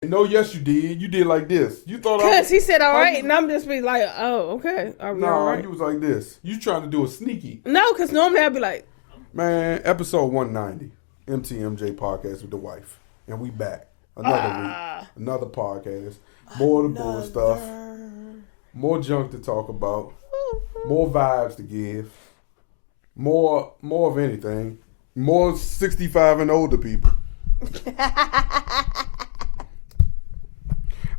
No, yes, you did. You did like this. You thought Because he said all right, and I'm just be like, oh, okay. Are we all right? You was like this. You trying to do a sneaky. No, because normally I'd be like, man, episode 190, MTMJ podcast with the wife. And we back. Another week. Another podcast. More of the bull stuff. More junk to talk about. More vibes to give. More of anything. More 65 and older people.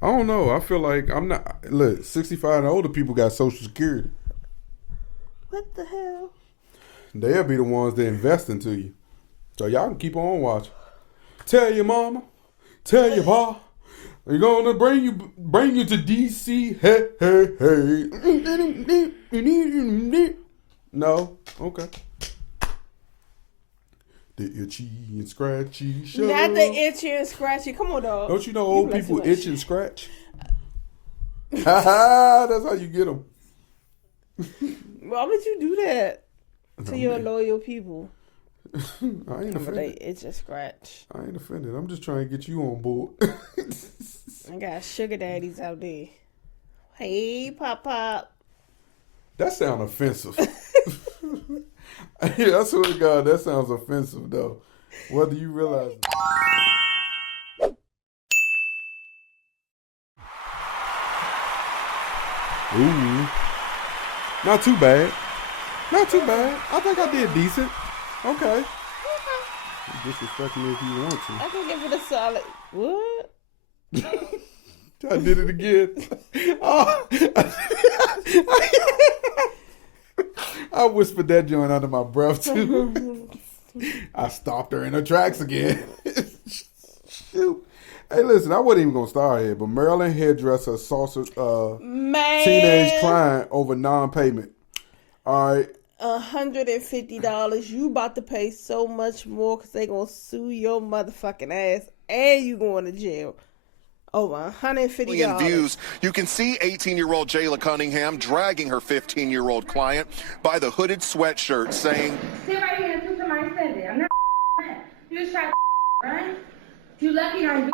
I don't know. I feel like I'm not. Look, 65 and older people got Social Security. What the hell? They'll be the ones that invest into you. So y'all can keep on watching. Tell your mama. Tell your pa. They're gonna bring you to DC. Hey, hey, hey. No? Okay. The itchy and scratchy show. Not the itchy and scratchy. Come on, dog. Don't you know old people itch and scratch? Ha ha! That's how you get them. Why would you do that to your loyal people? I ain't offended. They itch and scratch. I ain't offended. I'm just trying to get you on board. I got sugar daddies out there. Hey, pop pop. That sounds offensive. Yeah, I swear to God, that sounds offensive, though. Whether you realize it. Ooh. Not too bad. Not too bad. I think I did decent. Okay. Disrespect me if you want to. I can give it a solid. What? I did it again. Oh. I whispered that joint under my breath too. I stopped her in her tracks again. Shoot. Hey, listen, I wasn't even gonna start here, but Maryland hairdresser assaults teenage client over non-payment. All right. $150. You about to pay so much more because they gonna sue your motherfucking ass and you going to jail. Over $150. Views. You can see 18-year-old Jayla Cunningham dragging her 15-year-old client by the hooded sweatshirt, saying, "Sit right here until somebody says it. I'm not you just try to right? You lucky I ain't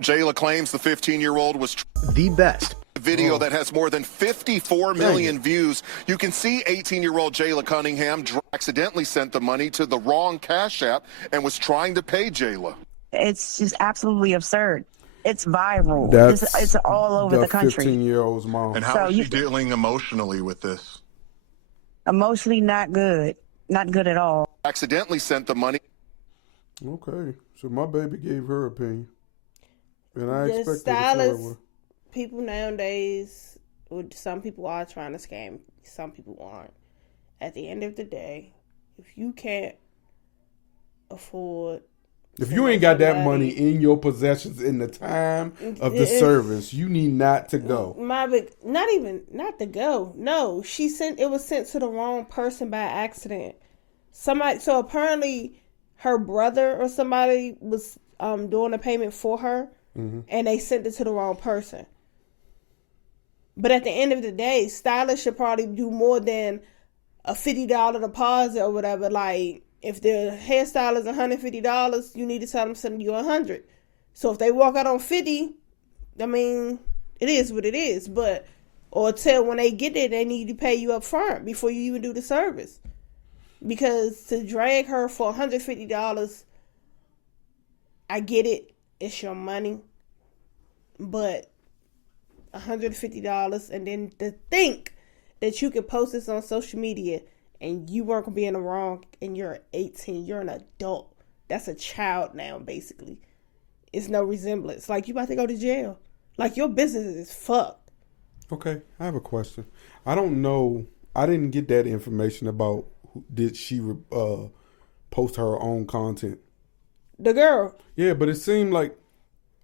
Jayla claims the 15-year-old was the best. Video that has more than 54 million views. You can see 18-year-old Jayla Cunningham accidentally sent the money to the wrong Cash App and was trying to pay Jayla. It's just absolutely absurd. It's viral. That's it's all over the country. 15-year-old's mom. And how is she dealing emotionally with this? Emotionally not good. Not good at all. Accidentally sent the money. Okay. So my baby gave her opinion. And I the expected stylist people nowadays, some people are trying to scam. Some people aren't. At the end of the day, if you can't afford... If you ain't got that money in your possessions in the time of the service, you need not to go. Not to go. No, it was sent to the wrong person by accident. So apparently her brother or somebody was doing a payment for her, and they sent it to the wrong person. But at the end of the day, stylists should probably do more than a $50 deposit or whatever. Like, if the hairstyle is $150, you need to tell them send you $100. So if they walk out on $50, I mean, it is what it is. But or tell when they get there, they need to pay you up front before you even do the service. Because to drag her for $150, I get it. It's your money. But $150, and then to think that you could post this on social media and you weren't going to be in the wrong, and you're 18, you're an adult. That's a child now, basically. It's no resemblance. Like, you about to go to jail. Like, your business is fucked. Okay, I have a question. I don't know. I didn't get that information about did she post her own content. The girl. Yeah, but it seemed like,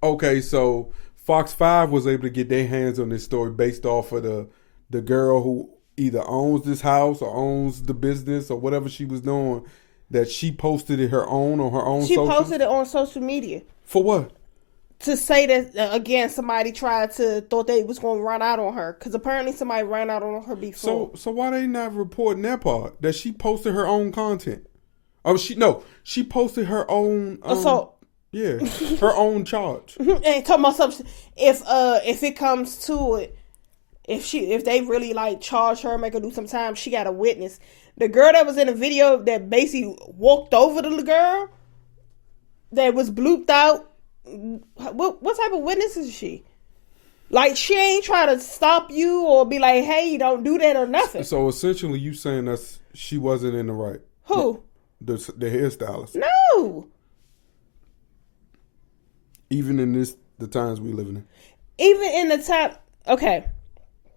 okay, so Fox 5 was able to get their hands on this story based off of the girl who either owns this house or owns the business or whatever she was doing, that she posted it her own on her own She social? posted it on social media. For what? To say that, again, somebody thought they was going to run out on her. Because apparently somebody ran out on her before. So why they not reporting that part? That she posted her own content? Oh, she posted her own... assault. Yeah, her own charge. And talking about something. If it comes to it, if they really like charge her, make her do some time, she got a witness. The girl that was in the video that basically walked over to the girl that was blooped out. What type of witness is she? Like, she ain't trying to stop you or be like, hey, don't do that or nothing. So essentially, you saying that she wasn't in the right? Who? The hairstylist. No. Even in the times we living in. Even in the time. Okay,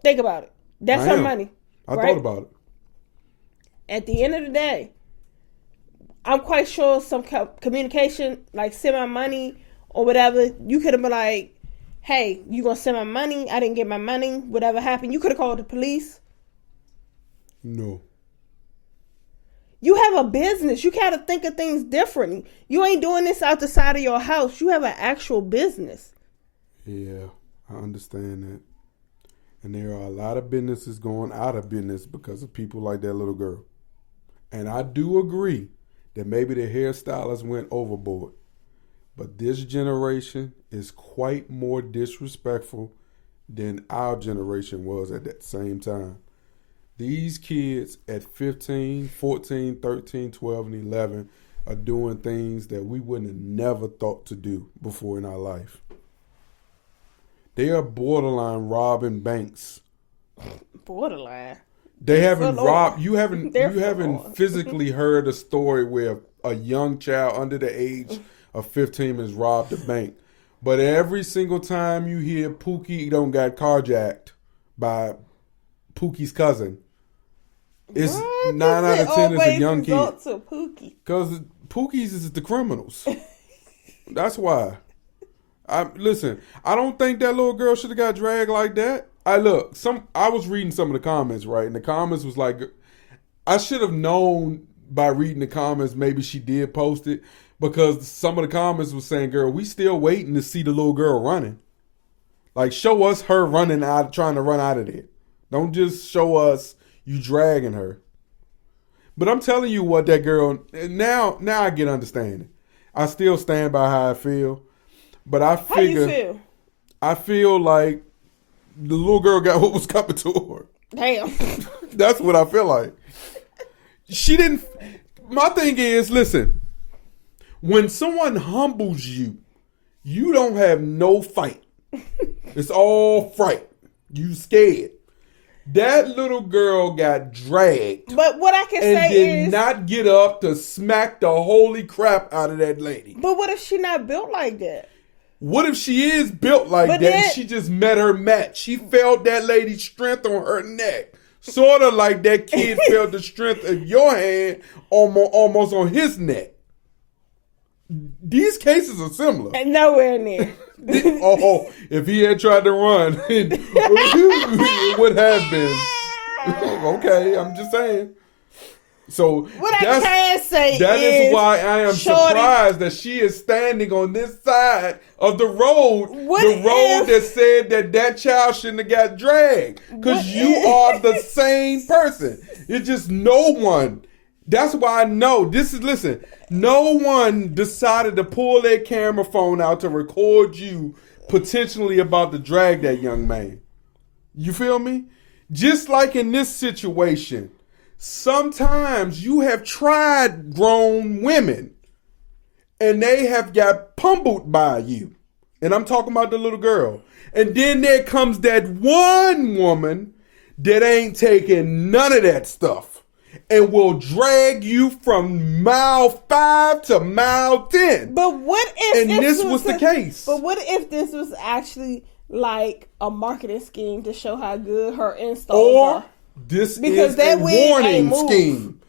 think about it. That's her money. I thought about it. At the end of the day, I'm quite sure some communication, like send my money or whatever, you could have been like, hey, you gonna send my money? I didn't get my money. Whatever happened, you could have called the police. No. You have a business. You gotta think of things differently. You ain't doing this out the side of your house. You have an actual business. Yeah, I understand that. And there are a lot of businesses going out of business because of people like that little girl. And I do agree that maybe the hairstylists went overboard. But this generation is quite more disrespectful than our generation was at that same time. These kids at 15, 14, 13, 12, and 11 are doing things that we wouldn't have never thought to do before in our life. They are borderline robbing banks. Borderline. They haven't robbed. You haven't physically heard a story where a young child under the age of 15 has robbed a bank. But every single time you hear Pookie don't got carjacked by Pookie's cousin, it's 9 out of 10 is a young kid. Because Pookie's is the criminals. That's why. Listen, I don't think that little girl should have got dragged like that. I was reading some of the comments, right? And the comments was like, I should have known by reading the comments, maybe she did post it, because some of the comments was saying, girl, we still waiting to see the little girl running. Like, show us her running out, trying to run out of there. Don't just show us you dragging her. But I'm telling you what, that girl, now I get understanding. I still stand by how I feel. But I figure, how you feel? I feel like the little girl got what was coming to her. Damn. That's what I feel like. She didn't. My thing is, listen, when someone humbles you, you don't have no fight. It's all fright. You scared. That little girl got dragged. But what I can say is, and did not get up to smack the holy crap out of that lady. But what if she not built like that? What if she is built like that and she just met her match? She felt that lady's strength on her neck. Sort of like that kid felt the strength of your hand almost on his neck. These cases are similar. And nowhere near. If he had tried to run, it would have been. Okay, I'm just saying. So what I can say that is why I am surprised that she is standing on this side of the road. That said that child shouldn't have got dragged. Because you are the same person. It's just no one. That's why I know. Listen, no one decided to pull their camera phone out to record you potentially about to drag that young man. You feel me? Just like in this situation. Sometimes you have tried grown women and they have got pummeled by you. And I'm talking about the little girl. And then there comes that one woman that ain't taking none of that stuff and will drag you from mile 5 to mile 10. But what if this was the case? But what if this was actually like a marketing scheme to show how good her installs are? This is a warning scheme.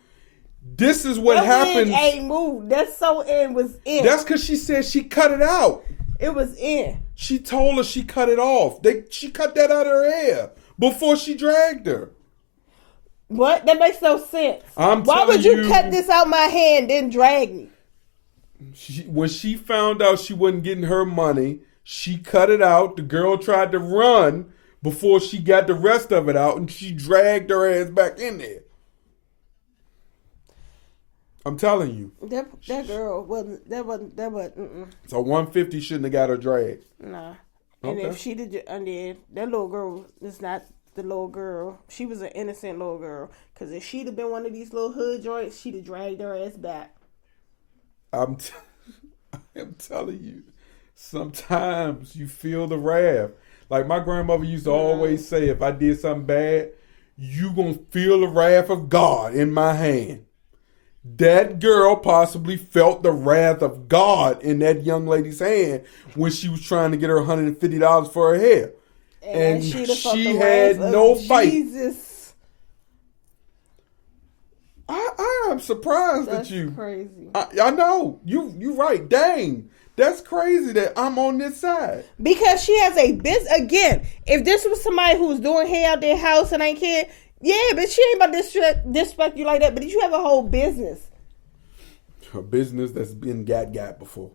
This is what happens. Wig ain't moved. That sew-in was in. That's because she said she cut it out. It was in. She told her she cut it off. She cut that out of her hair before she dragged her. What? That makes no sense. Why would you cut this out my hand and then drag me? When she found out she wasn't getting her money, she cut it out. The girl tried to run before she got the rest of it out, and she dragged her ass back in there. I'm telling you. That girl wasn't. That wasn't. So 150 shouldn't have got her drag. Nah. And Okay. if she did, that little girl is not the little girl. She was an innocent little girl. Because if she'd have been one of these little hood joints, she'd have dragged her ass back. I'm telling you. Sometimes you feel the wrath. Like my grandmother used to always say, if I did something bad, you gonna feel the wrath of God in my hand. That girl possibly felt the wrath of God in that young lady's hand when she was trying to get her $150 for her hair. And she had no fight. Jesus. I am surprised That's at you. Crazy. I know. You right. Dang. That's crazy that I'm on this side. Because she has a business. Again, if this was somebody who was doing hair out their house and ain't care, yeah, but she ain't about to disrespect you like that. But you have a whole business. A business that's been got before.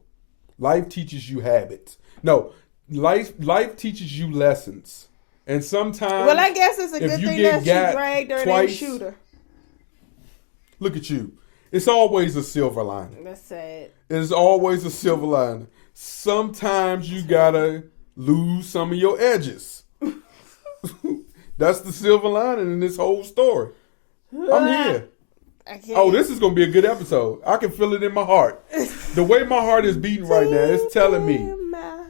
Life teaches you habits. No, life teaches you lessons. And sometimes, well, I guess it's a good thing that she dragged her and didn't shoot her. Look at you. It's always a silver lining. That's sad. There's always a silver lining. Sometimes you gotta lose some of your edges. That's the silver lining in this whole story. I'm here. Oh, this is going to be a good episode. I can feel it in my heart. The way my heart is beating right now, it's telling me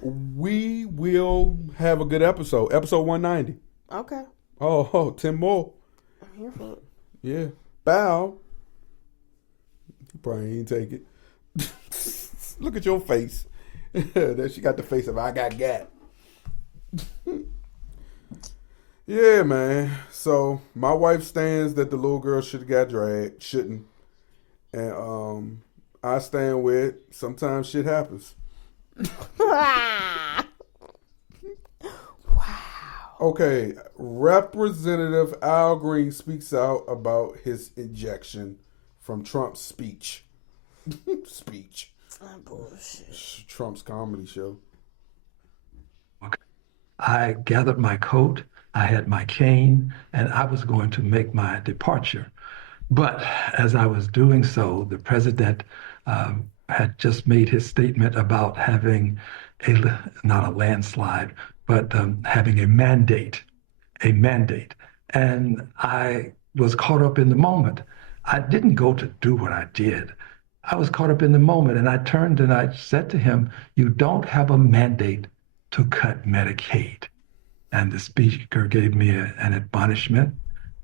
we will have a good episode. Episode 190. Okay. Oh, 10 more. I'm here for it. Yeah. Bow. You probably ain't take it. Look at your face. There she got the face of I got. Yeah, man. So my wife stands that the little girl should have got dragged, shouldn't, and I stand with sometimes shit happens. Wow. Okay, Representative Al Green speaks out about his ejection from Trump's speech. Oh, bullshit. Trump's comedy show. I gathered my coat, I had my cane, and I was going to make my departure. But as I was doing so, the president had just made his statement about having not a landslide, but having a mandate. And I was caught up in the moment. I didn't go to do what I did. I was caught up in the moment, and I turned and I said to him, "You don't have a mandate to cut Medicaid." And the speaker gave me an admonishment.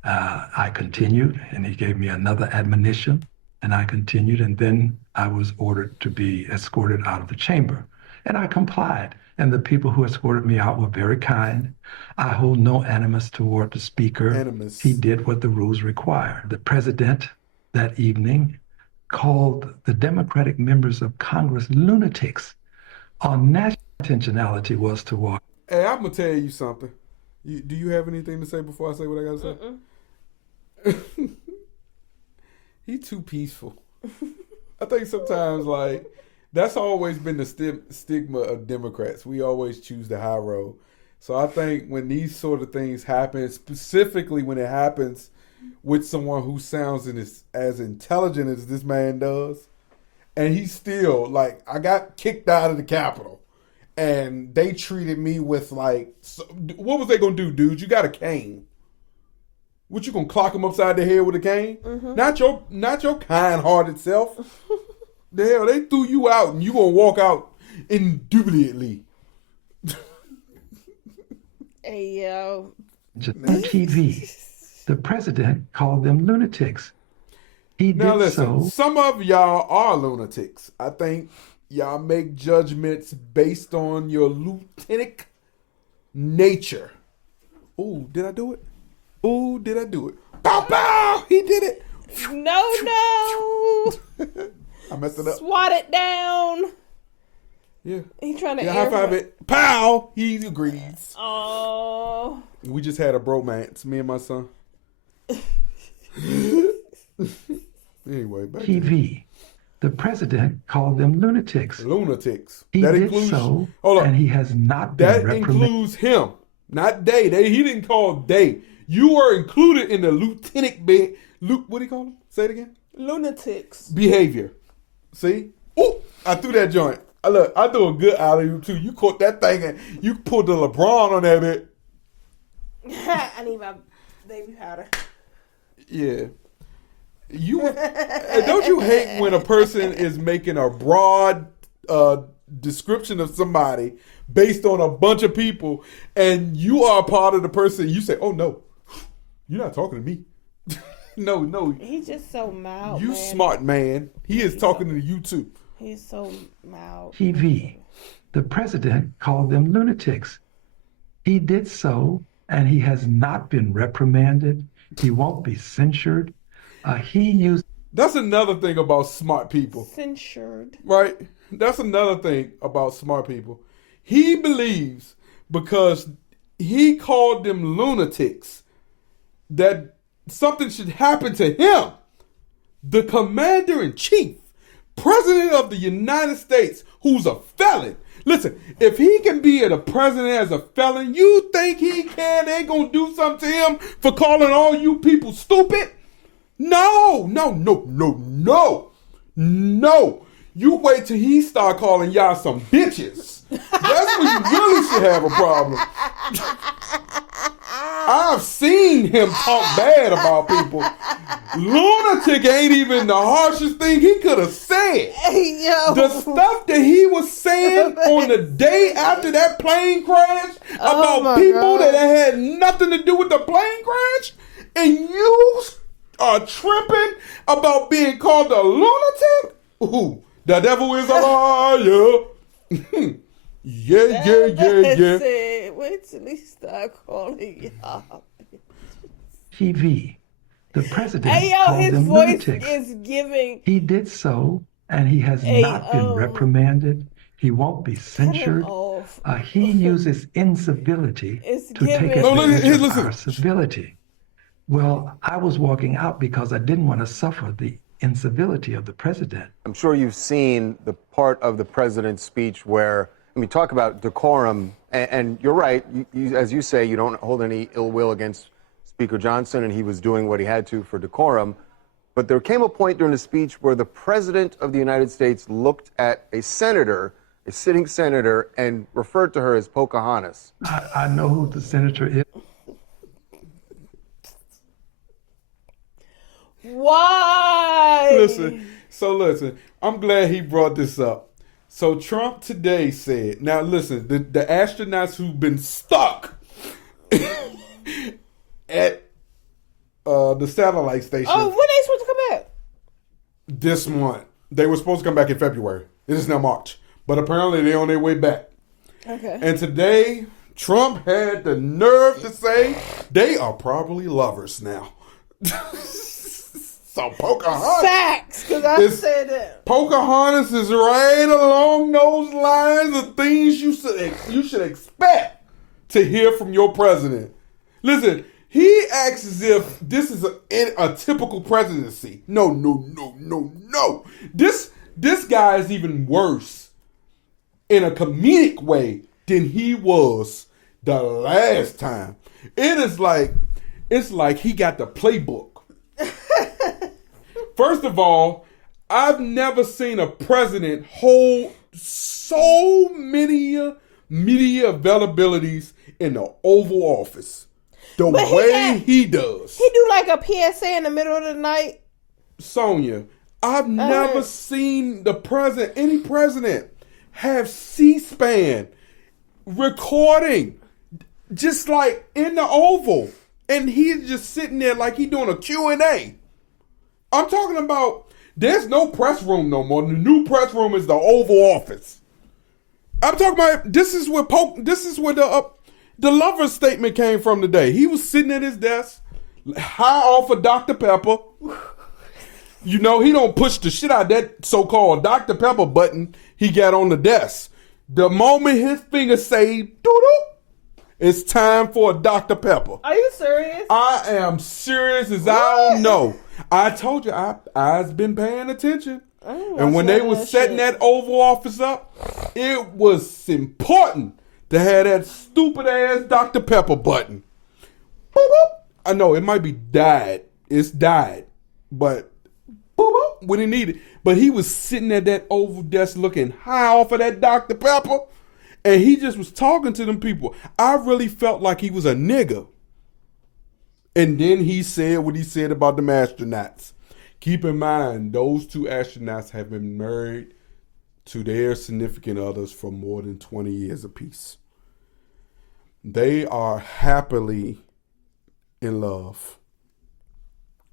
I continued, and he gave me another admonition, and I continued, and then I was ordered to be escorted out of the chamber. And I complied, and the people who escorted me out were very kind. I hold no animus toward the speaker. He did what the rules require. The president that evening called the Democratic members of Congress lunatics. Our national intentionality was to walk. Hey, I'm gonna tell you something. Do you have anything to say before I say what I gotta say? He too peaceful. I think sometimes that's always been the stigma of Democrats. We always choose the high road. So I think when these sort of things happen, specifically when it happens with someone who sounds as intelligent as this man does, and he's still I got kicked out of the Capitol. And they treated me with what was they gonna do, dude? You got a cane. What, you gonna clock him upside the head with a cane? Mm-hmm. Not your kind-hearted self. The hell, they threw you out and you gonna walk out indubitably. Hey, yo. TV. The president called them lunatics. Now listen, some of y'all are lunatics. I think y'all make judgments based on your lieutenant nature. Ooh, did I do it? Bow, bow! He did it. No. I messed it up. Swat it down. Yeah. He trying to high five it. Pow! He agrees. Oh. We just had a bromance, me and my son. Anyway, back TV. The president called them lunatics. He that did includes, so, hold on. and he has not been That reprimanded. includes him, not they. He didn't call they. You were included in the lieutenant bed. What do you call him? Say it again. Lunatics. Behavior. See? Ooh, I threw that joint. Look, I threw a good alley-oop too. You caught that thing and you pulled the LeBron on that bit. I need my baby powder. Yeah. Don't you hate when a person is making a broad description of somebody based on a bunch of people and you are a part of the person, you say, oh no, you're not talking to me. No. He's just so mild, You man. smart man. He's talking to you too. He's so mild. TV. The president called them lunatics. He did so, and he has not been reprimanded. He won't be censured. He used... That's another thing about smart people. Censured. Right? That's another thing about smart people. He believes because he called them lunatics that something should happen to him. The commander-in-chief, president of the United States, who's a felon. Listen, if he can be the president as a felon, you think he can? They gonna do something to him for calling all you people stupid? No. You wait till he start calling y'all some bitches. That's when you really should have a problem. I've seen him talk bad about people. Lunatic ain't even the harshest thing he could have said. Hey, yo. The stuff that he was saying on the day after that plane crash about people that had nothing to do with the plane crash, and you are tripping about being called a lunatic? Ooh, the devil is a liar. Yeah. Said, wait till he start calling y'all. TV. The president Hey, yo, called his them voice lunatics. is giving. He did so, and he has not been reprimanded. He won't be censured. He uses incivility to take advantage of our civility. Well, I was walking out because I didn't want to suffer the incivility of the president. I'm sure you've seen the part of the president's speech where, I mean, talk about decorum, and you're right, as you say, you don't hold any ill will against Speaker Johnson, and he was doing what he had to for decorum. But there came a point during the speech where the president of the United States looked at a senator, a sitting senator, and referred to her as Pocahontas. I know who the senator is. Why? Listen, I'm glad he brought this up. So Trump today said, now listen, the astronauts who've been stuck at the satellite station. Oh, when they supposed to come back? This month. They were supposed to come back in February. It is now March. But apparently they're on their way back. Okay. And today, Trump had the nerve to say they are probably lovers now. So Pocahontas. Facts, because I said that. Pocahontas is right along those lines of things you should expect to hear from your president. Listen, he acts as if this is a typical presidency. No. This guy is even worse in a comedic way than he was the last time. It's like he got the playbook. First of all, I've never seen a president hold so many media availabilities in the Oval Office the way he does. He do like a PSA in the middle of the night. Sonia, I've never seen any president have C-SPAN recording just like in the Oval. And he's just sitting there like he's doing a Q&A. I'm talking about there's no press room no more. The new press room is the Oval Office. I'm talking about this is where the lover's statement came from today. He was sitting at his desk, high off of Dr. Pepper. You know, he don't push the shit out of that so-called Dr. Pepper button he got on the desk. The moment his fingers say, doo-doo, it's time for a Dr. Pepper. Are you serious? I am serious as I don't know. I told you, I've been paying attention. And when they was setting that Oval Office up, it was important to have that stupid ass Dr. Pepper button. Boop, boop. I know it might be died. It's died. But boop, when he needed. But he was sitting at that oval desk looking high off of that Dr. Pepper, and he just was talking to them people. I really felt like he was a nigga. And then he said what he said about them astronauts. Keep in mind, those 2 astronauts have been married to their significant others for more than 20 years apiece. They are happily in love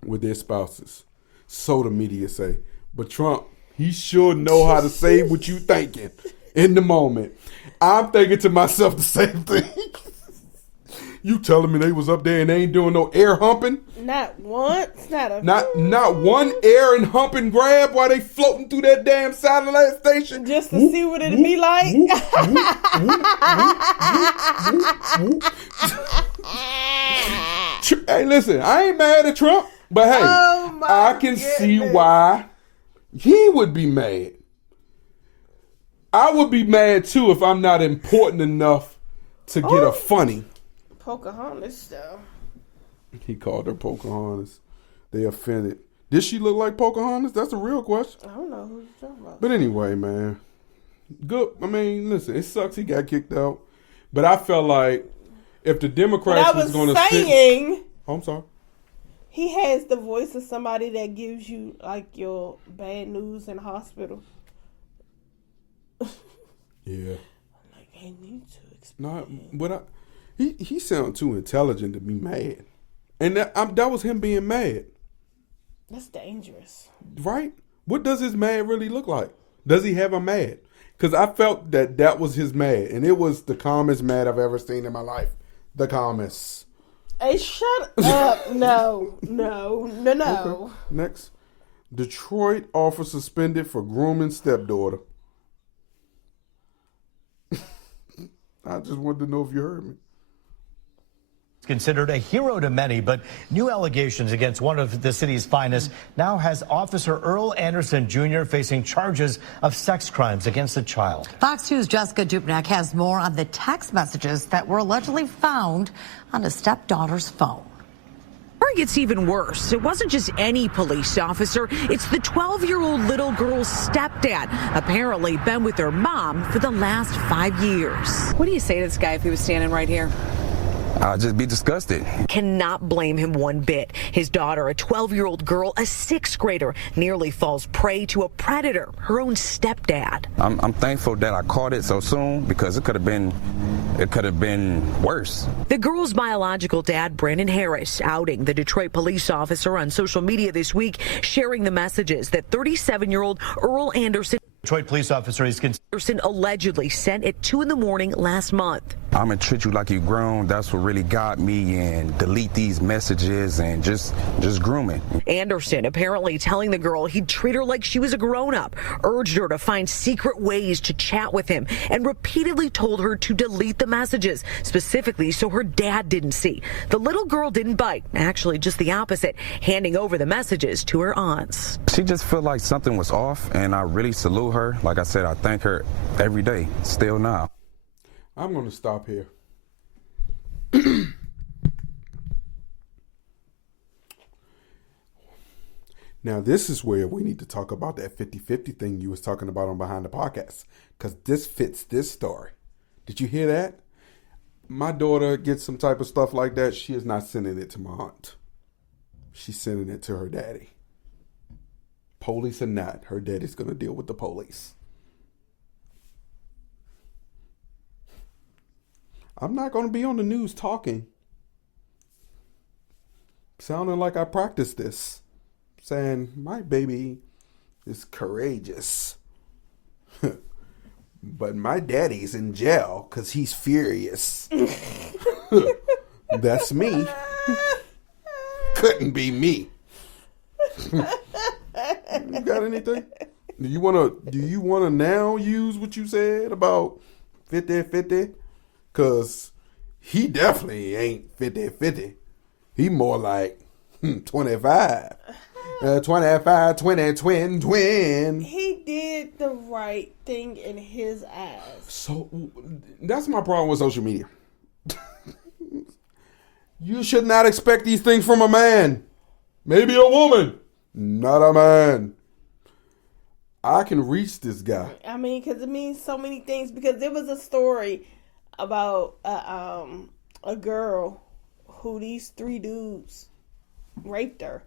with their spouses. So the media say. But Trump, he sure know how to say what you thinking in the moment. I'm thinking to myself the same thing. You telling me they was up there and they ain't doing no air humping? Not once, not one air and humping grab while they floating through that damn satellite station. Just to see what it'd be like. Hey, listen, I ain't mad at Trump, but hey, I can see why he would be mad. I would be mad too if I'm not important enough to get a funny. Pocahontas, though. He called her Pocahontas. They offended. Did she look like Pocahontas? That's a real question. I don't know who you're talking about. But anyway, man. Good. I mean, listen, it sucks he got kicked out. But I felt like if the Democrats was going to sit... Oh, I'm sorry. He has the voice of somebody that gives you, like, your bad news in the hospital. Yeah. Like, I need to explain. Not, but he sounded too intelligent to be mad. And that was him being mad. That's dangerous. Right? What does his mad really look like? Does he have a mad? Because I felt that was his mad. And it was the calmest mad I've ever seen in my life. The calmest. Hey, shut up. No. Okay. Next. Detroit officer suspended for grooming stepdaughter. I just wanted to know if you heard me. Considered a hero to many, but new allegations against one of the city's finest now has Officer Earl Anderson Jr. facing charges of sex crimes against a child. Fox 2's Jessica Dupnack has more on the text messages that were allegedly found on his stepdaughter's phone. It gets even worse. It wasn't just any police officer. It's the 12-year-old little girl's stepdad, apparently been with her mom for the last 5 years. What do you say to this guy if he was standing right here? I'll just be disgusted. Cannot blame him one bit. His daughter, a 12-year-old girl, a 6th grader, nearly falls prey to a predator, her own stepdad. I'm thankful that I caught it so soon because it could have been worse. The girl's biological dad, Brandon Harris, outing the Detroit police officer on social media this week, sharing the messages that 37-year-old Earl Anderson Detroit police officer allegedly sent at 2 a.m. last month. I'm gonna treat you like you grown. That's what really got me, and delete these messages and just grooming. Anderson apparently telling the girl he'd treat her like she was a grown-up, urged her to find secret ways to chat with him, and repeatedly told her to delete the messages, specifically so her dad didn't see. The little girl didn't bite, actually just the opposite, handing over the messages to her aunts. She just felt like something was off, and I really salute her. Like I said, I thank her every day, still now. I'm going to stop here. Now, this is where we need to talk about that 50-50 thing you was talking about on Behind the Podcast, because this fits this story. Did you hear that? My daughter gets some type of stuff like that. She is not sending it to my aunt. She's sending it to her daddy. Police or not, her daddy's going to deal with the police. I'm not going to be on the news talking, sounding like I practiced this, saying my baby is courageous, but my daddy's in jail because he's furious. That's me. Couldn't be me. You got anything? Do you wanna now use what you said about 50-50? Cause he definitely ain't 50-50. He more like 25. 25, 20, twin. He did the right thing in his eyes. So that's my problem with social media. You should not expect these things from a man. Maybe a woman. Not a man. I can reach this guy. I mean, because it means so many things. Because there was a story about a girl who these 3 dudes raped her,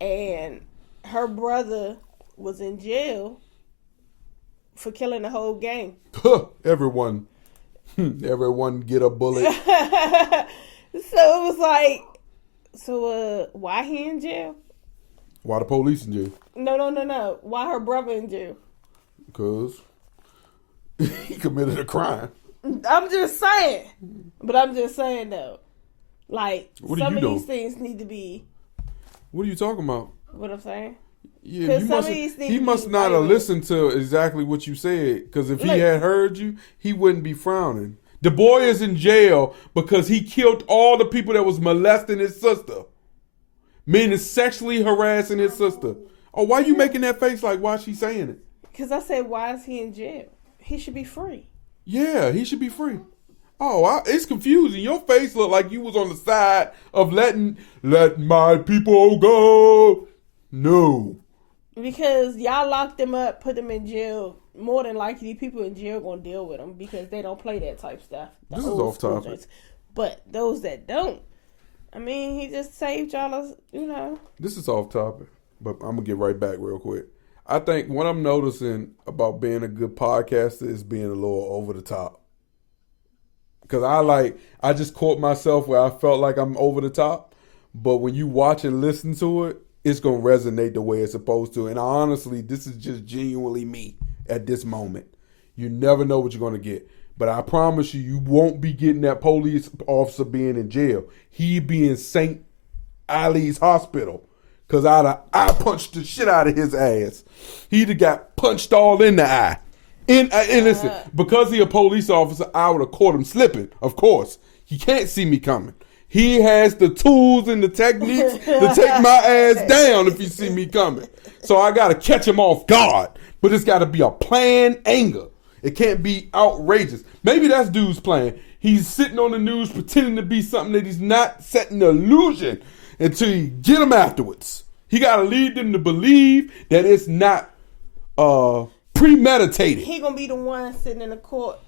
and her brother was in jail for killing the whole gang. Everyone get a bullet. So it was like, why he in jail? Why the police in jail? No. Why her brother in jail? Because he committed a crime. I'm just saying. But I'm just saying, though. Like, some of these things need to be... What are you talking about? What I'm saying? Yeah, he must not have listened to exactly what you said. Because if he had heard you, he wouldn't be frowning. The boy is in jail because he killed all the people that was molesting his sister. Meaning sexually harassing his sister. Oh, why are you making that face like why is she saying it? Because I said, why is he in jail? He should be free. Yeah, he should be free. Oh, it's confusing. Your face looked like you was on the side of let my people go. No. Because y'all locked him up, put him in jail. More than likely, people in jail gonna deal with him because they don't play that type stuff. This is off topic. Joints. But those that don't, I mean, he just saved y'all, This is off topic, but I'm going to get right back real quick. I think what I'm noticing about being a good podcaster is being a little over the top. Because I just caught myself where I felt like I'm over the top. But when you watch and listen to it, it's going to resonate the way it's supposed to. And honestly, this is just genuinely me at this moment. You never know what you're going to get. But I promise you, you won't be getting that police officer being in jail. He be in St. Ali's hospital. Because I punched the shit out of his ass. He'd have got punched all in the eye. And listen, because he a police officer, I would have caught him slipping, of course. He can't see me coming. He has the tools and the techniques to take my ass down if he see me coming. So I got to catch him off guard. But it's got to be a planned anger. It can't be outrageous. Maybe that's dude's plan. He's sitting on the news pretending to be something that he's not, setting the illusion until you get him afterwards. He got to lead them to believe that it's not premeditated. He going to be the one sitting in the court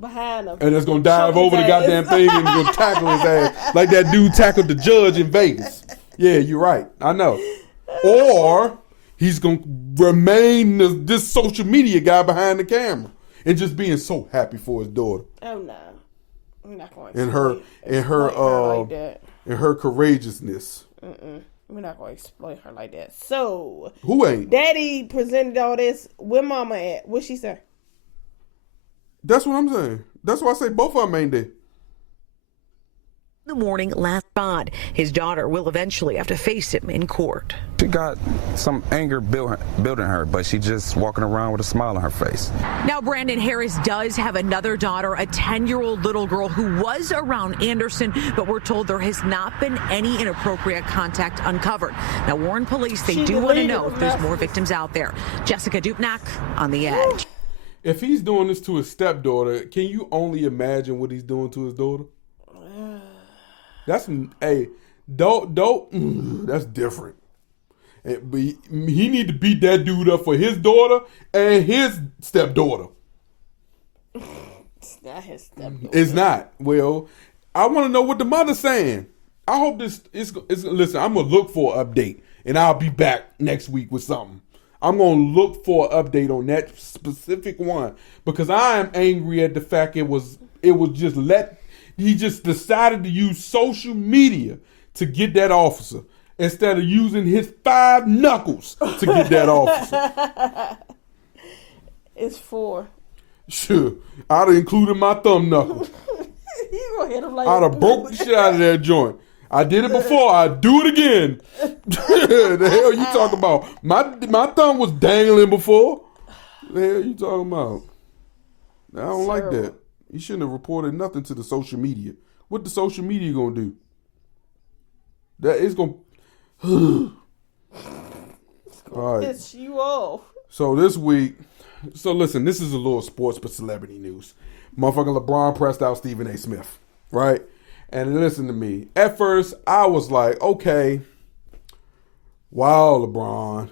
behind him. And it's going to dive over the goddamn thing and going to tackle his ass like that dude tackled the judge in Vegas. Yeah, you're right. I know. Or he's going to remain this social media guy behind the camera and just being so happy for his daughter. Oh, no. I'm not going to and her courageousness. We're not going to exploit her like that. So, who ain't? Daddy presented all this. Where Mama at? What she say? That's what I'm saying. That's why I say both of them ain't there. The morning last spot. His daughter will eventually have to face him in court. She got some anger building her, but she just walking around with a smile on her face. Now, Brandon Harris does have another daughter, a 10-year-old little girl who was around Anderson, but we're told there has not been any inappropriate contact uncovered. Now, Warren police, they do want to know if there's more victims out there. Jessica Dupnack on The Edge. If he's doing this to his stepdaughter, can you only imagine what he's doing to his daughter? That's that's different. But he need to beat that dude up for his daughter and his stepdaughter. It's not his stepdaughter. It's not. Well, I want to know what the mother's saying. I hope this is. Listen, I'm gonna look for an update, and I'll be back next week with something. I'm gonna look for an update on that specific one because I am angry at the fact it was just he just decided to use social media to get that officer instead of using his 5 knuckles to get that officer. It's 4. Sure. I'd have included my thumb knuckle. You gonna hit him like I'd have broke the shit out of that joint. I did it before. I'd do it again. The hell you talking about? My thumb was dangling before. The hell you talking about? I don't like that. You shouldn't have reported nothing to the social media. What the social media gonna do? That is gonna all right. Piss you off. So this week, listen, this is a little sports but celebrity news. Motherfucking LeBron pressed out Stephen A. Smith, right? And listen to me. At first, I was like, okay, wow, LeBron.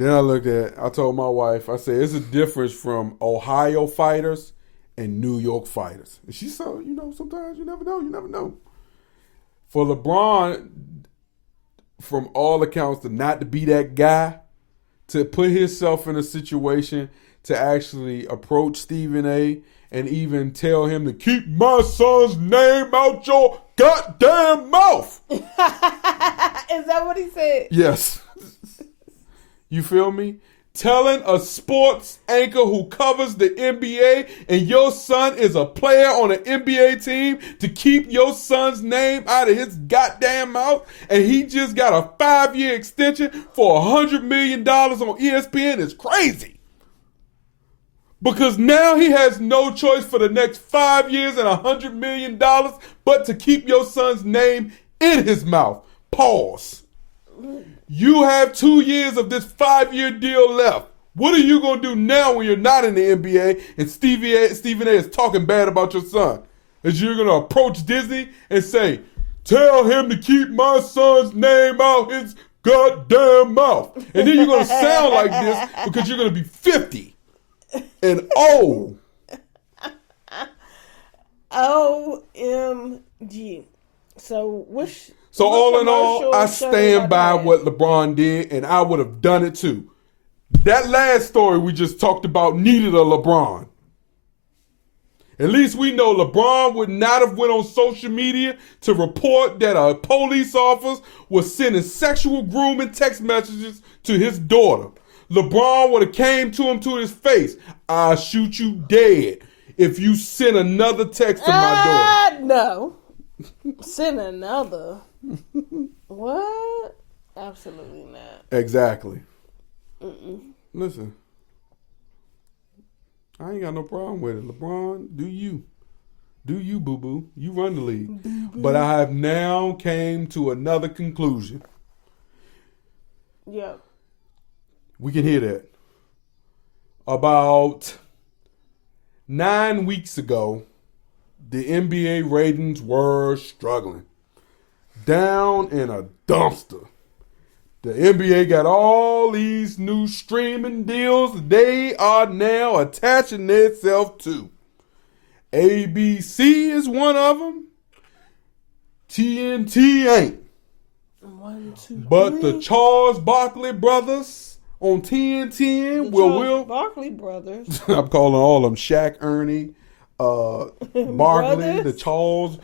Then I told my wife, I said, it's a difference from Ohio fighters and New York fighters. And she said, sometimes you never know. For LeBron, from all accounts, to not to be that guy, to put himself in a situation to actually approach Stephen A. and even tell him to keep my son's name out your goddamn mouth. Is that what he said? Yes. You feel me? Telling a sports anchor who covers the NBA and your son is a player on an NBA team to keep your son's name out of his goddamn mouth, and he just got a 5-year extension for $100 million on ESPN is crazy. Because now he has no choice for the next 5 years and $100 million but to keep your son's name in his mouth. Pause. You have 2 years of this 5-year deal left. What are you going to do now when you're not in the NBA and Stephen A. is talking bad about your son? Is you're going to approach Disney and say, tell him to keep my son's name out his goddamn mouth. And then you're going to sound like this because you're going to be 50 and old. OMG. So all in all, I stand by what LeBron did, and I would have done it too. That last story we just talked about needed a LeBron. At least we know LeBron would not have went on social media to report that a police officer was sending sexual grooming text messages to his daughter. LeBron would have came to him to his face. I'll shoot you dead if you send another text to my daughter. No. Send another. What? Absolutely not. Exactly. Listen, I ain't got no problem with it. LeBron, do you, boo-boo. You run the league. Boo-boo. But I have now came to another conclusion. Yep. We can hear that. About 9 weeks ago, the NBA ratings were struggling. Down in a dumpster. The NBA got all these new streaming deals they are now attaching themselves to. ABC is one of them. TNT ain't. 1, 2, but the Charles Barkley brothers on TNT will. Barkley brothers. I'm calling all of them Shaq, Ernie, Barkley, the Charles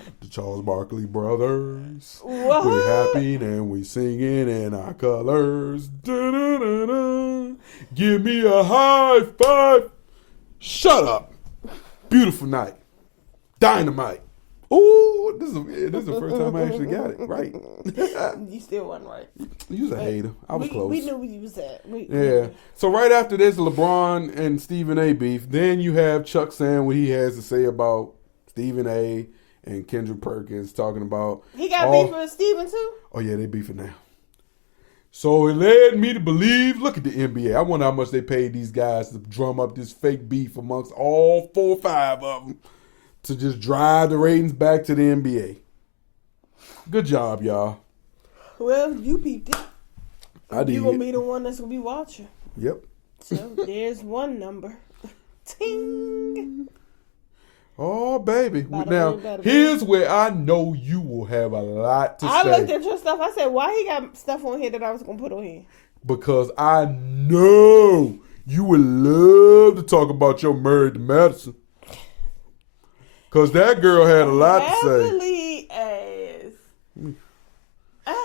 Barkley brothers. What? We're happy and we singing in our colors. Da-da-da-da. Give me a high five. Shut up. Beautiful night. Dynamite. Ooh, this is the first time I actually got it right. You still wasn't right. You was a hater. I was close. We knew where you was at. Yeah. So right after this, LeBron and Stephen A. beef. Then you have Chuck saying what he has to say about Stephen A. and Kendrick Perkins talking about. He got beef with Stephen too? Oh yeah, they beefing now. So it led me to believe. Look at the NBA. I wonder how much they paid these guys to drum up this fake beef amongst all 4 or 5 of them. To just drive the ratings back to the NBA. Good job, y'all. Well, you peeped it. I did. You're going to be the one that's going to be watching. Yep. So there's one number. Ting. Oh, baby. Now, here's where I know you will have a lot to say. I looked at your stuff. I said, why he got stuff on here that I was going to put on here? Because I know you would love to talk about your married to Madison. Because that girl had a lot to say.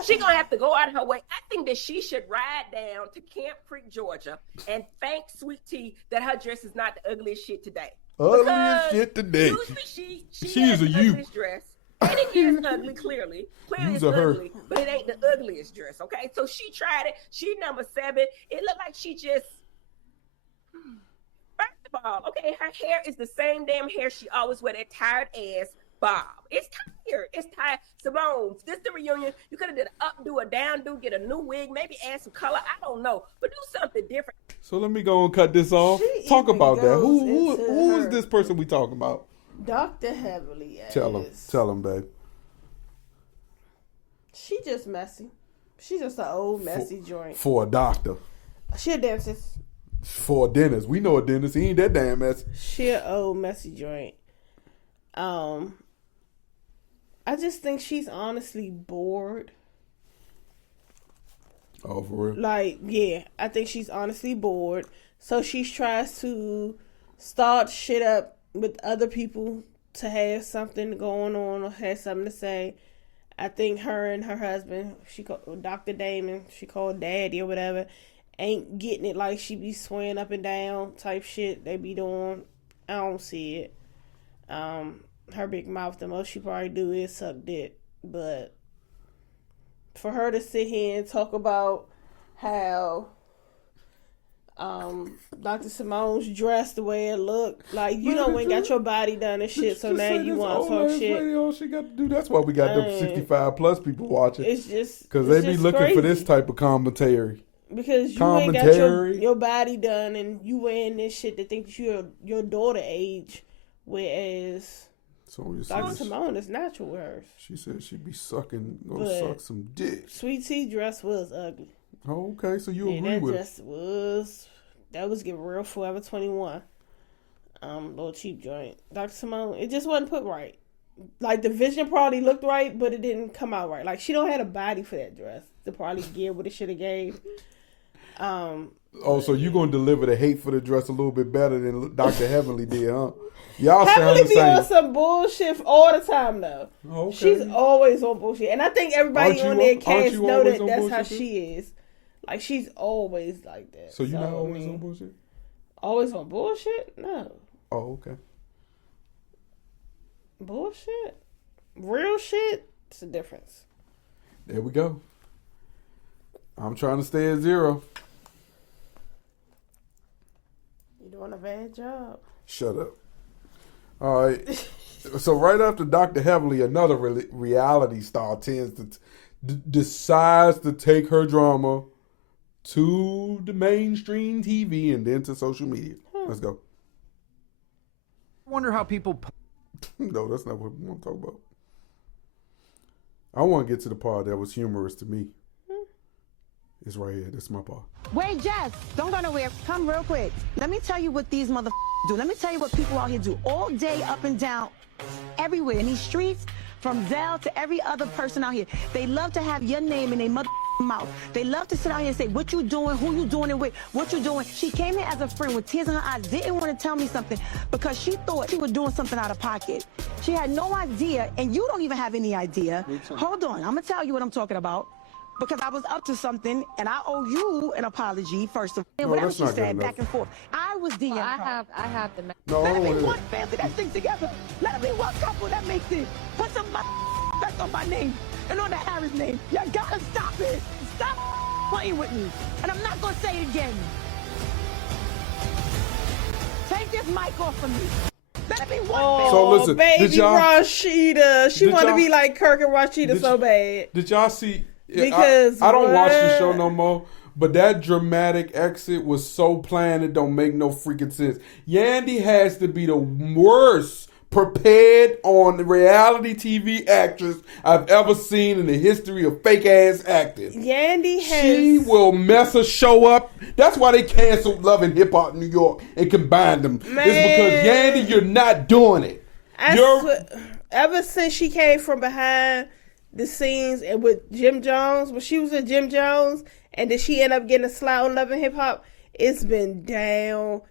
She's going to have to go out of her way. I think that she should ride down to Camp Creek, Georgia, and thank Sweet Tea that her dress is not the ugliest shit today. Ugliest shit today. Usually she is has a the you. ugliest dress. And it is ugly, clearly. Clearly it's ugly, but it ain't the ugliest dress, okay? So she tried it. She number 7. It looked like she just... First of all, okay, her hair is the same damn hair she always wear, that tired ass bob. It's tired. It's tired. Simone, this the reunion. You could have did an updo, a downdo, get a new wig, maybe add some color. I don't know, but do something different. So let me go and cut this off. Talk about that. Who is this person we talking about? Dr. Heavily. Tell him, babe. She just messy. She just an old messy joint. For a doctor. She a dentist. For a dentist. We know a dentist. He ain't that damn messy. She an old messy joint. I just think she's honestly bored. Oh, for real? Like, yeah, I think she's honestly bored. So she tries to start shit up with other people to have something going on or have something to say. I think her and her husband, Dr. Damon, she called Daddy or whatever, ain't getting it. Like, she be swaying up and down type shit they be doing. I don't see it. Her big mouth, the most she probably do is suck dick. But for her to sit here and talk about how Dr. Simone's dressed the way it looked, like, you know, ain't got your body done and shit, so now you want to talk shit. All she got to do. That's why we got them 65 plus people watching. It's just because they be looking crazy. For this type of commentary. Because you ain't got your body done and you wearing this shit that thinks you're your daughter age, whereas Dr. Simone is natural with hers. She said she'd be suck some dick. Sweet Tea dress was ugly. Oh, okay, so you agree with it. That was getting real Forever 21. Little cheap joint. Dr. Simone, it just wasn't put right. Like, the vision probably looked right, but it didn't come out right. Like, she don't have a body for that dress to probably give what it should have gave. So you gonna deliver the hate for the dress a little bit better than Dr. Heavenly did, huh? Y'all Heavenly sound the be same. on some bullshit all the time, though. Oh, okay. She's always on bullshit, and I think everybody on their cast know that that's how she is. Like, she's always like that. So you're not always on bullshit? Always on bullshit? No. Oh, okay. Bullshit? Real shit? It's a difference. There we go. I'm trying to stay at 0. You're doing a bad job. Shut up. All right. So right after Dr. Heavenly, another reality star tends to decides to take her drama to the mainstream TV and then to social media. Let's go. I wonder how people... No, that's not what we want to talk about. I want to get to the part that was humorous to me. It's right here. This is my part. Wait, Jess, don't go nowhere. Come real quick. Let me tell you what these motherfuckers do. Let me tell you what people out here do all day, up and down, everywhere in these streets, from Zell to every other person out here. They love to have your name in their mother mouth. They love to sit out here and say, what you doing, who you doing it with, what you doing. She came here as a friend with tears in her eyes, didn't want to tell me something because she thought she was doing something out of pocket. She had no idea, and you don't even have any idea. Hold on, I'm going to tell you what I'm talking about. Because I was up to something, and I owe you an apology, first of all. Whatever she said, back and forth. I was Deion. Well, I have the... No, let them be one family that sticks together. Let them be one couple that makes it. Put some respect on my name and on the Harris name. You gotta stop it. Stop playing with me. And I'm not gonna say it again. Take this mic off from me. Let it be one family. So listen, baby Rashida. She want to be like Kirk and Rashida so bad. Did y'all see... Because I don't watch the show no more, but that dramatic exit was so planned it don't make no freaking sense. Yandy has to be the worst prepared on reality TV actress I've ever seen in the history of fake ass acting. She will mess a show up. That's why they canceled Love and Hip Hop New York and combined them. Man. It's because Yandy, you're not doing it. Ever since she came from behind the scenes and with Jim Jones, when she was with Jim Jones, and then she ended up getting a slot on Love and Hip Hop, it's been downhill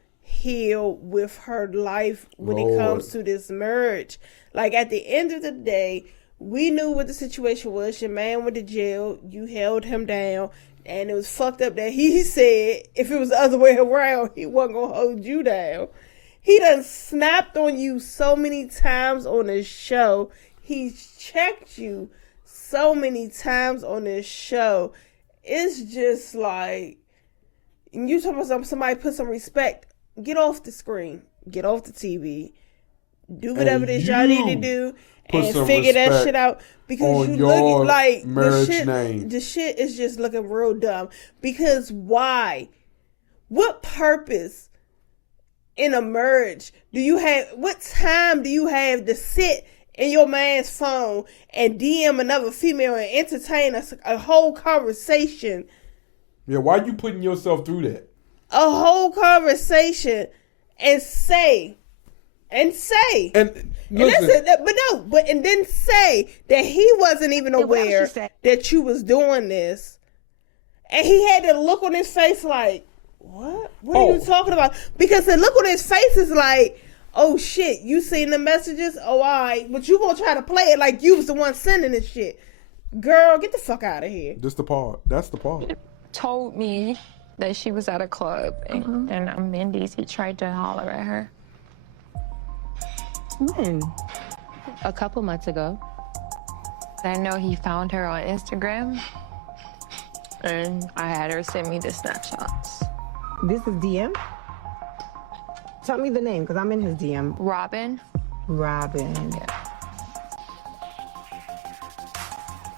with her life when it comes to this marriage. Like, at the end of the day, we knew what the situation was. Your man went to jail, you held him down, and it was fucked up that he said if it was the other way around, he wasn't gonna hold you down. He done snapped on you so many times on this show. He's checked you so many times on this show. It's just like, you talking about somebody put some respect. Get off the screen. Get off the TV. Do whatever it is y'all need to do and figure that shit out. Because you look like the shit is just looking real dumb. Because why? What purpose in a marriage do you have? What time do you have to sit in your man's phone and DM another female and entertain a whole conversation Yeah, why you putting yourself through that? A whole conversation and say. And listen, and then say that he wasn't even aware that you was doing this. And he had to look on his face like, what? What are you talking about? Because the look on his face is like, oh shit, you seen the messages? Oh, all right. But you gonna try to play it like you was the one sending this shit. Girl, get the fuck out of here. That's the part. Told me that she was at a club and Mindy's, he tried to holler at her. When? A couple months ago. I know he found her on Instagram and I had her send me the snapshots. This is DM? Tell me the name, because I'm in his DM. Robin. Yeah.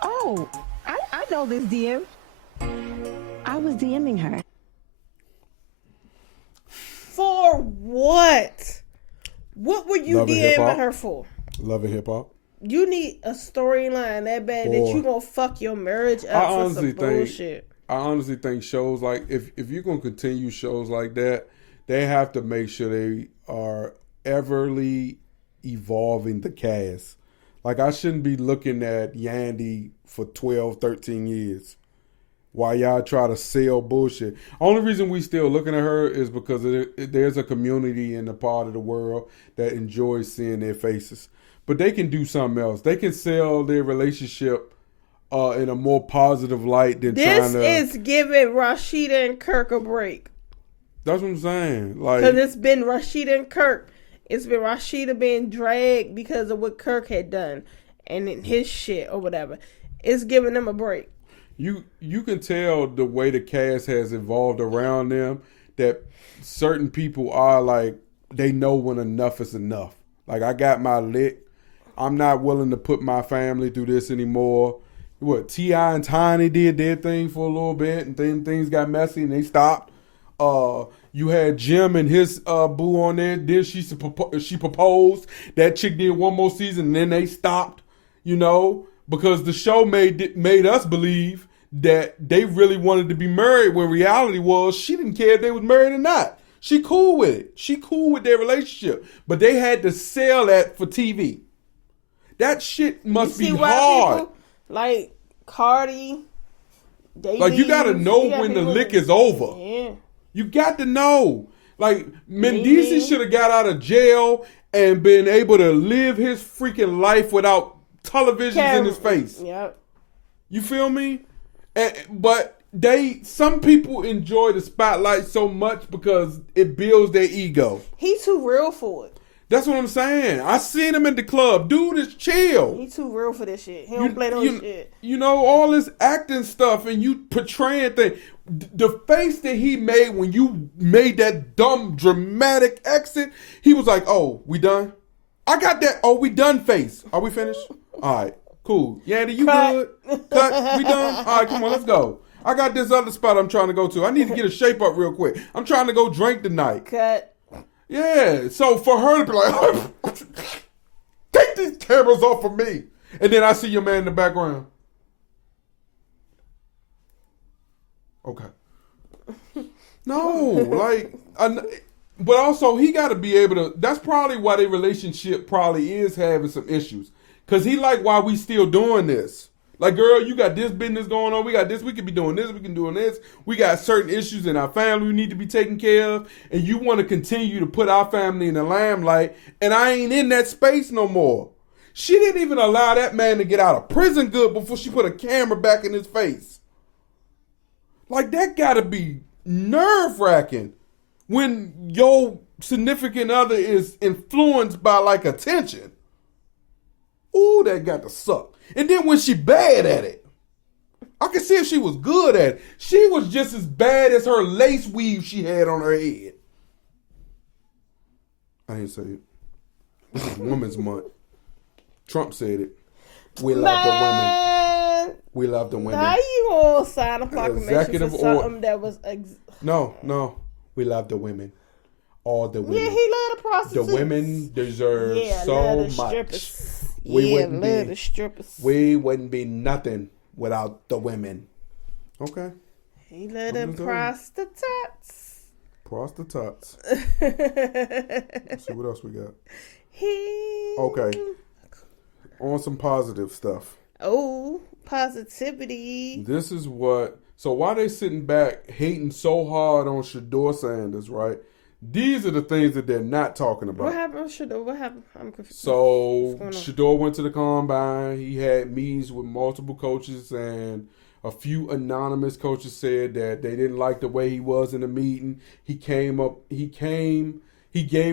Oh, I know this DM. I was DMing her. For what? What were you DMing her for? Love and hip hop. You need a storyline that bad that you gonna fuck your marriage up for some bullshit. I honestly think shows like if you're gonna continue shows like that, they have to make sure they are everly evolving the cast. Like I shouldn't be looking at Yandy for 12, 13 years while y'all try to sell bullshit. Only reason we still looking at her is because there's a community in the part of the world that enjoys seeing their faces. But they can do something else. They can sell their relationship in a more positive light than trying to... This is giving Rashida and Kirk a break. That's what I'm saying. Like, because it's been Rashida and Kirk. It's been Rashida being dragged because of what Kirk had done and his shit or whatever. It's giving them a break. You can tell the way the cast has evolved around them that certain people are like, they know when enough is enough. Like, I got my lick. I'm not willing to put my family through this anymore. What, T.I. and Tiny did their thing for a little bit, and then things got messy and they stopped. You had Jim and his boo on there. Then she proposed. That chick did one more season, and then they stopped. You know, because the show made us believe that they really wanted to be married, when reality was she didn't care if they was married or not. She cool with it. She cool with their relationship. But they had to sell that for TV. That shit must be hard. People, like Cardi, like you gotta know when the lick is over. Yeah. You got to know. Like Mendeecees should have got out of jail and been able to live his freaking life without televisions in his face. Yep. You feel me? But some people enjoy the spotlight so much because it builds their ego. He's too real for it. That's what I'm saying. I seen him in the club. Dude is chill. He too real for this shit. He don't play no shit. You know, all this acting stuff and you portraying things. The face that he made when you made that dumb dramatic exit, he was like, oh, we done? I got that, oh, we done face. Are we finished? All right, cool. Yandy, you good? Cut, we done? All right, come on, let's go. I got this other spot I'm trying to go to. I need to get a shape up real quick. I'm trying to go drink tonight. Cut. Yeah, so for her to be like, take these cameras off of me. And then I see your man in the background. Okay. No, like, but also he got to be able to, that's probably why their relationship probably is having some issues. Because he like, why we still doing this? Like, girl, you got this business going on. We got this. We could be doing this. We can doing this. We got certain issues in our family we need to be taken care of. And you want to continue to put our family in the limelight. And I ain't in that space no more. She didn't even allow that man to get out of prison good before she put a camera back in his face. Like, that got to be nerve-wracking when your significant other is influenced by, like, attention. Ooh, that got to suck. And then when she bad at it, I can see if she was good at it. She was just as bad as her lace weave she had on her head. I didn't say it. This is Women's Month. Trump said it. We love the women. We love the women. How you gonna sign a proclamation for something that was... No. We love the women. All the women. Yeah, he love the prostitutes. The women deserve so much. Strippers. We the strippers. We wouldn't be nothing without the women. Okay. He let them prostitutes. Prostitutes. Let's see what else we got. Okay. On some positive stuff. Oh, positivity. This is what... So why they sitting back hating so hard on Shador Sanders, right? These are the things that they're not talking about. What happened with Shador? What happened? I'm confused. So Shador went to the combine. He had meetings with multiple coaches, and a few anonymous coaches said that they didn't like the way he was in the meeting. He gave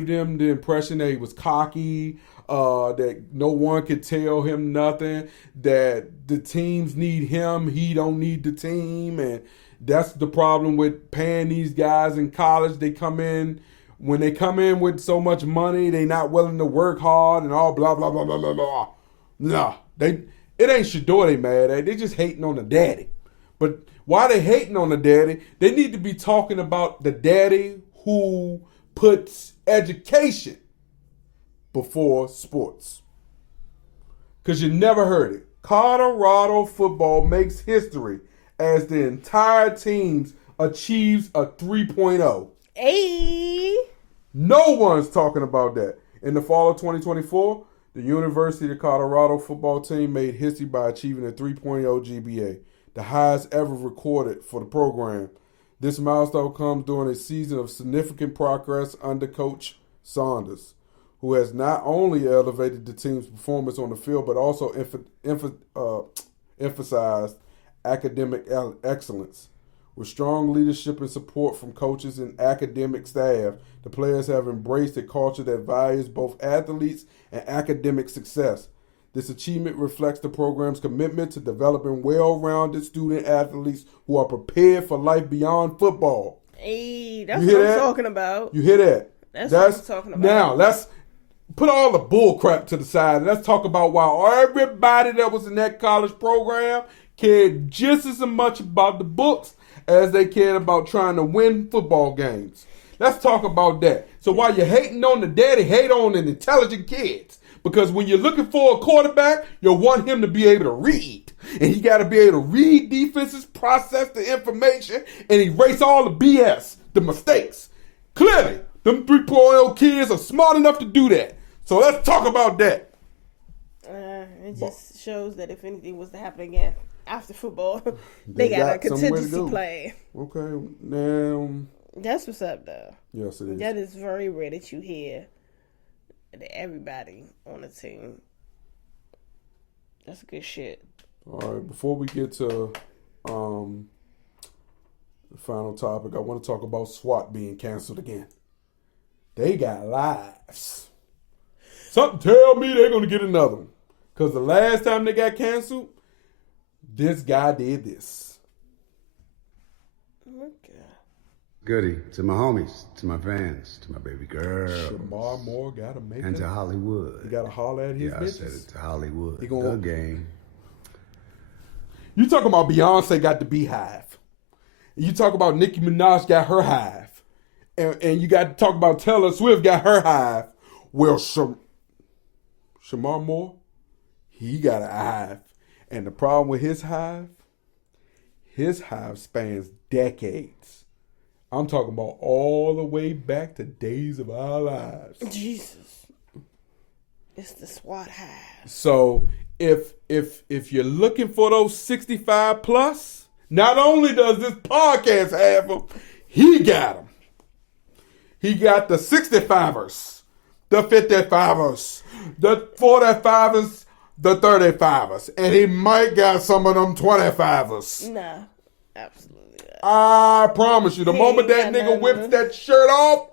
them the impression that he was cocky, that no one could tell him nothing, that the teams need him, he don't need the team, and that's the problem with paying these guys in college. When they come in with so much money, they not willing to work hard and all blah, blah, blah, blah, blah, blah. Nah, it ain't Shador they mad at. They just hating on the daddy. But why they hating on the daddy, they need to be talking about the daddy who puts education before sports. Because you never heard it. Colorado football makes history as the entire team achieves a 3.0. Hey. No one's talking about that. In the fall of 2024, the University of Colorado football team made history by achieving a 3.0 GPA, the highest ever recorded for the program. This milestone comes during a season of significant progress under Coach Sanders, who has not only elevated the team's performance on the field, but also emphasized academic excellence. With strong leadership and support from coaches and academic staff, the players have embraced a culture that values both athletes and academic success. This achievement reflects the program's commitment to developing well-rounded student athletes who are prepared for life beyond football. Hey, that's what I'm talking about. You hear that? That's what I'm talking about. Now, let's put all the bull crap to the side and let's talk about why everybody that was in that college program cared just as much about the books as they cared about trying to win football games. Let's talk about that. So while you're hating on the daddy, hate on the intelligent kids. Because when you're looking for a quarterback, you'll want him to be able to read. And he got to be able to read defenses, process the information, and erase all the BS, the mistakes. Clearly, them 3.0 kids are smart enough to do that. So let's talk about that. It just shows that if anything was to happen again after football, they got a contingency plan. Okay, now... That's what's up, though. Yes, it is. That is very rare that you hear that everybody on the team. That's good shit. All right, before we get to the final topic, I want to talk about SWAT being canceled again. They got lives. Something tell me they're going to get another one. Because the last time they got canceled, this guy did this. Okay. Goody. To my homies, to my fans, to my baby girl. Shamar Moore got to make it. And to Hollywood. You got to holler at his bitches. I said it to Hollywood. The game. You talking about Beyonce got the Beehive. You talk about Nicki Minaj got her hive. And you got to talk about Taylor Swift got her hive. Well, Shamar Moore, he got a hive. And the problem with his hive spans decades. I'm talking about all the way back to days of our lives. Jesus. It's the SWAT hive. So if you're looking for those 65 plus, not only does this podcast have them, he got them. He got the 65ers, the 55ers, the 45ers, the 35ers, and he might got some of them 25ers. Nah, absolutely not. I promise you, the moment that nigga whips that shirt off,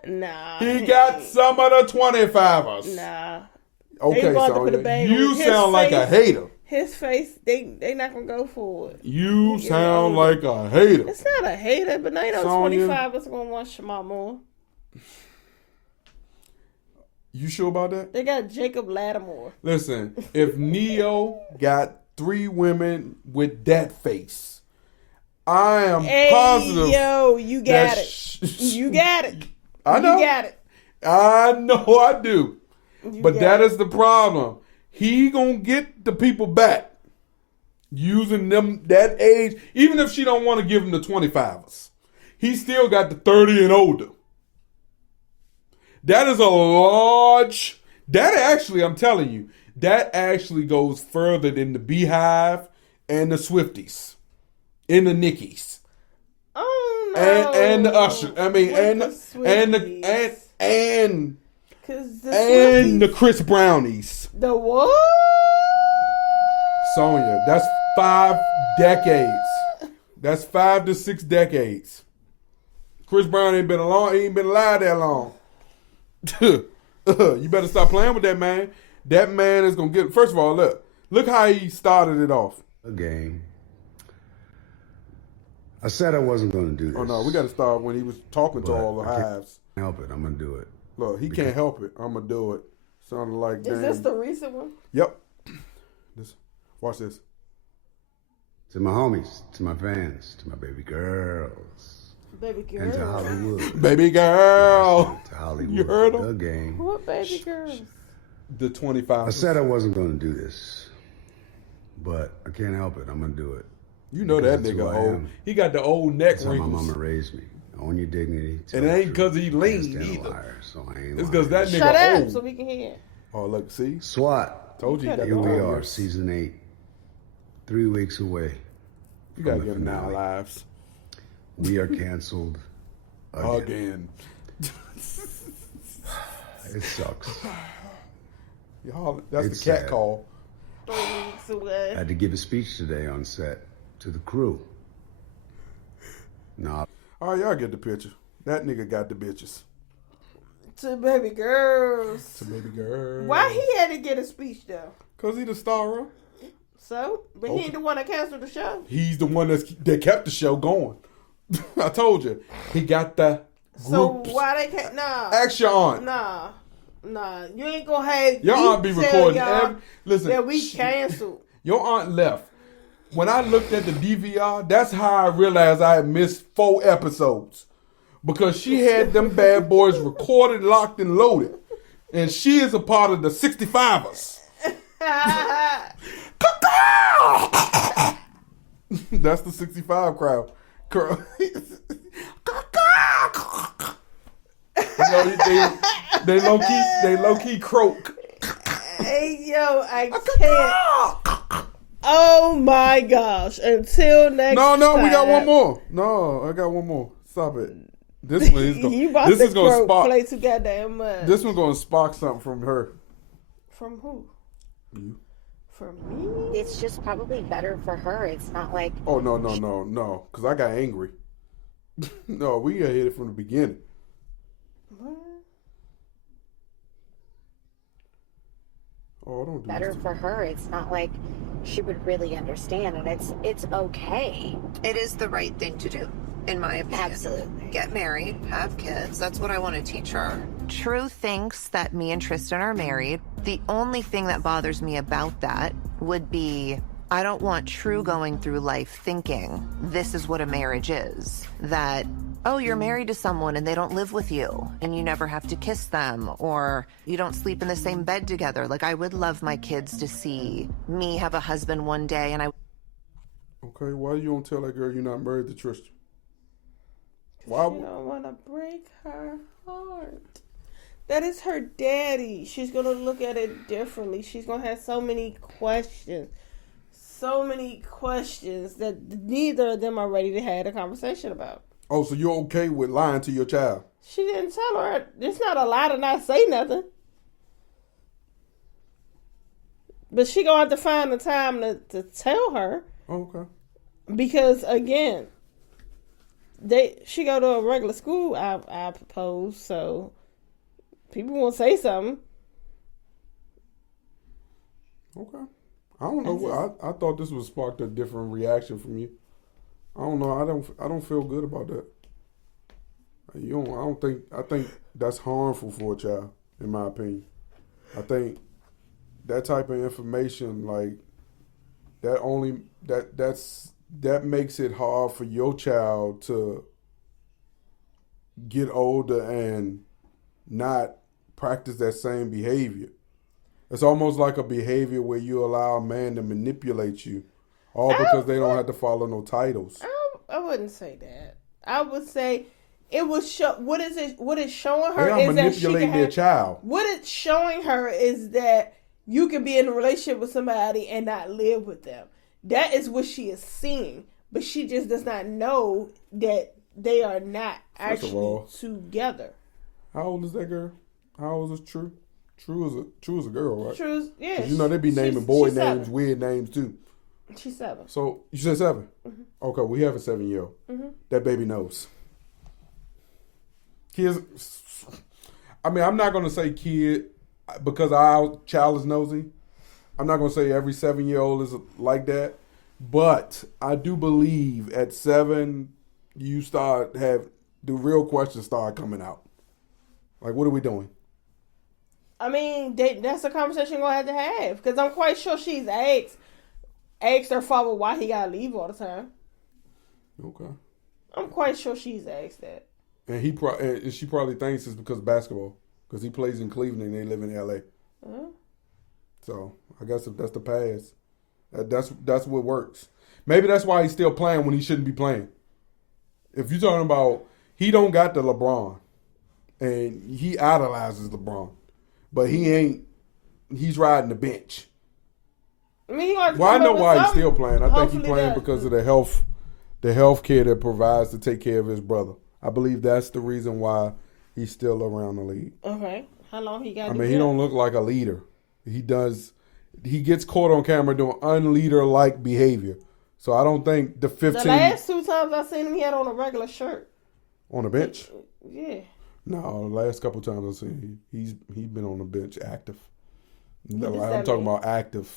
he got some of the 25ers. Nah. Okay, Sonya, you sound like a hater. His face, they not gonna go for it. You sound like a hater. It's not a hater, but they know 25ers gonna want Shamar Moore. You sure about that? They got Jacob Lattimore. Listen, if Neo got 3 women with that face, I am positive. Yo, you got it. You got it. I know. You got it. I know I do. But that is the problem. He gonna get the people back. using them that age, even if she don't want to give him the 25ers, he still got the 30 and older. That is a large. That actually, I'm telling you, that actually goes further than the Beehive and the Swifties and the Nickies. Oh no! And the Usher. I mean, and the Chris Brownies. The what? Sonya, that's 5 decades. That's 5 to 6 decades. Chris Brown ain't been alive that long. You better stop playing with that man. That man is gonna get. First of all, look how he started it off. A game. I said I wasn't going to do this. Oh no, we got to start when he was talking to all the I can't hives. help it. I'm going to do it. Look, he can't help it. I'm gonna do it. Sounded like. Is this the recent one? Yep. Watch this. To my homies, to my fans, to my baby girls. Baby girl. And to Hollywood. Baby girl. To Hollywood. You heard him? The game. What baby girls? The 25. I said I wasn't going to do this, but I can't help it. I'm going to do it. You know that nigga old. He got the old neck That's how wrinkles. my mama raised me. Own your dignity. And it ain't because he lean either. It's because that nigga Shut old. up so we can hear. Oh, look, see? SWAT. Told you. Here we are, season 8. 3 weeks away. You got to give him 9 lives. We are canceled again. It sucks. Y'all, that's It's the cat sad. call. 3 weeks away. I had to give a speech today on set to the crew. Nah. All right, y'all get the picture. That nigga got the bitches. To baby girls. To baby girls. Why he had to get a speech though? Because he the star. So, but he ain't the one that canceled the show. He's the one that kept the show going. I told you. He got the groups. So why they can't? Nah. Ask your aunt. Nah. You ain't gonna have Your aunt be recording listen. That we canceled. Your aunt left. When I looked at the DVR, that's how I realized I had missed 4 episodes. Because she had them bad boys recorded, locked, and loaded. And she is a part of the 65ers. That's the 65 crowd. They low key croak. Hey yo, I can't. Oh my gosh! Until next. No, time. we got one more. No, I got one more. Stop it. This one is gonna. This is gonna spark. Play too goddamn much. This one's gonna spark something from her. From who? You. From me? It's just probably better for her. It's not like. Oh no! Because I got angry. No, we gotta hit it from the beginning. What? Oh, don't do Better this. for her. It's not like she would really understand, and it's okay. It is the right thing to do, in my opinion. Absolutely. Get married, have kids. That's what I want to teach her. True thinks that me and Tristan are married. The only thing that bothers me about that would be I don't want True going through life thinking this is what a marriage is. That, oh, you're married to someone and they don't live with you and you never have to kiss them or you don't sleep in the same bed together. Like, I would love my kids to see me have a husband one day and I... Okay, why you don't tell that girl you're not married to Tristan? Why? She don't want to break her heart. That is her daddy. She's going to look at it differently. She's going to have so many questions. So many questions that neither of them are ready to have a conversation about. Oh, so you're okay with lying to your child? She didn't tell her. It's not a lie to not say nothing. But she going to have to find the time to tell her. Okay. Because, again, she go to a regular school, I propose, so people won't say something. Okay. I don't know. I thought this would spark a different reaction from you. I don't know. I don't feel good about that. I think that's harmful for a child, in my opinion. I think that type of information, like that makes it hard for your child to get older and not practice that same behavior. It's almost like a behavior where you allow a man to manipulate you All because they don't have to follow no titles. I wouldn't say that. I would say it was what is it? What it's showing her They are is that she manipulating can their have, child. What it's showing her is that you can be in a relationship with somebody and not live with them. That is what she is seeing, but she just does not know that they are not actually together. How old is that girl? How old is True? True is a girl, right? True, yeah. You know they be naming boy names, weird names too. She's 7. So you said 7? Mm-hmm. Okay, we have a 7-year-old. Mm-hmm. That baby knows. Kids, I mean, I'm not gonna say kid because our child is nosy. I'm not gonna say every 7-year-old is like that, but I do believe at 7 you the real questions start coming out. Like, what are we doing? I mean, that's a conversation we're going to have because I'm quite sure she's asked her father why he got to leave all the time. Okay. I'm quite sure she's asked that. And and she probably thinks it's because of basketball because he plays in Cleveland and they live in L.A. Uh-huh. So I guess if that's the pass, that's what works. Maybe that's why he's still playing when he shouldn't be playing. If you're talking about he don't got the LeBron and he idolizes LeBron. But he's riding the bench. I mean, well, I know why he's still playing. I think he's playing because of the health care that provides to take care of his brother. I believe that's the reason why he's still around the league. Okay. How long he got? I mean, he don't look like a leader. He gets caught on camera doing unleader-like behavior. So I don't think the 15... The last 2 times I seen him, he had on a regular shirt. On the bench? Yeah. No, the last couple times I've seen he's been on the bench active. I'm talking about active.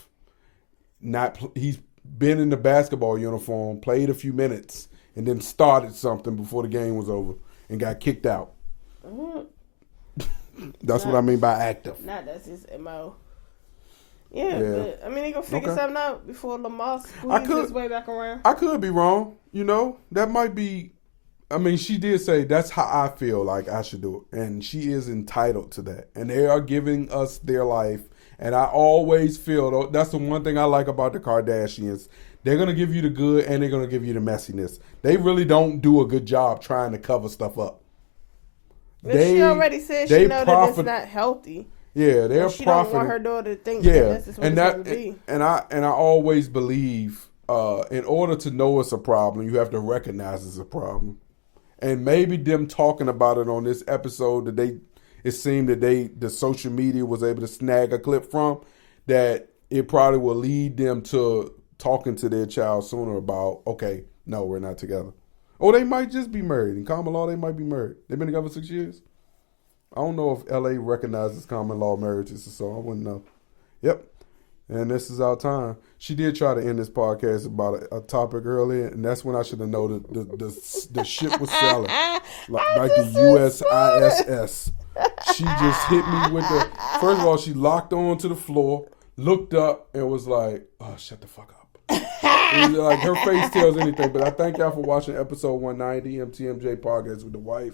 He's been in the basketball uniform, played a few minutes, and then started something before the game was over and got kicked out. Mm-hmm. That's what I mean by active. That's his MO. Yeah, but I mean, he gonna figure something out before Lamar squeezes his way back around. I could be wrong. That might be. I mean, she did say that's how I feel like I should do it. And she is entitled to that. And they are giving us their life. And I always feel, that's the one thing I like about the Kardashians. They're going to give you the good and they're going to give you the messiness. They really don't do a good job trying to cover stuff up. But she already said she know that it's not healthy. Yeah, they're profiting. She don't want her daughter to think that this is what it's going to be. And I always believe in order to know it's a problem, you have to recognize it's a problem. And maybe them talking about it on this episode it seemed that the social media was able to snag a clip from, that it probably will lead them to talking to their child sooner about, okay, no, we're not together. Or they might just be married. In common law, they might be married. They've been together 6 years. I don't know if LA recognizes common law marriages, so I wouldn't know. Yep. And this is our time. She did try to end this podcast about a topic earlier, and that's when I should have known the ship was selling. Like the USISS. She just hit me with first of all, she locked on to the floor, looked up, and was like, oh, shut the fuck up. It was like her face tells anything, but I thank y'all for watching episode 190, MTMJ Podcast with the wife.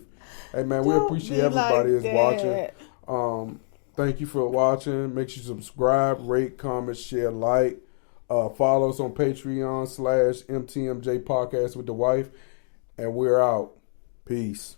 Hey, man, we appreciate everybody that's watching. Thank you for watching. Make sure you subscribe, rate, comment, share, like. Follow us on Patreon /MTMJ Podcast with the wife. And we're out. Peace.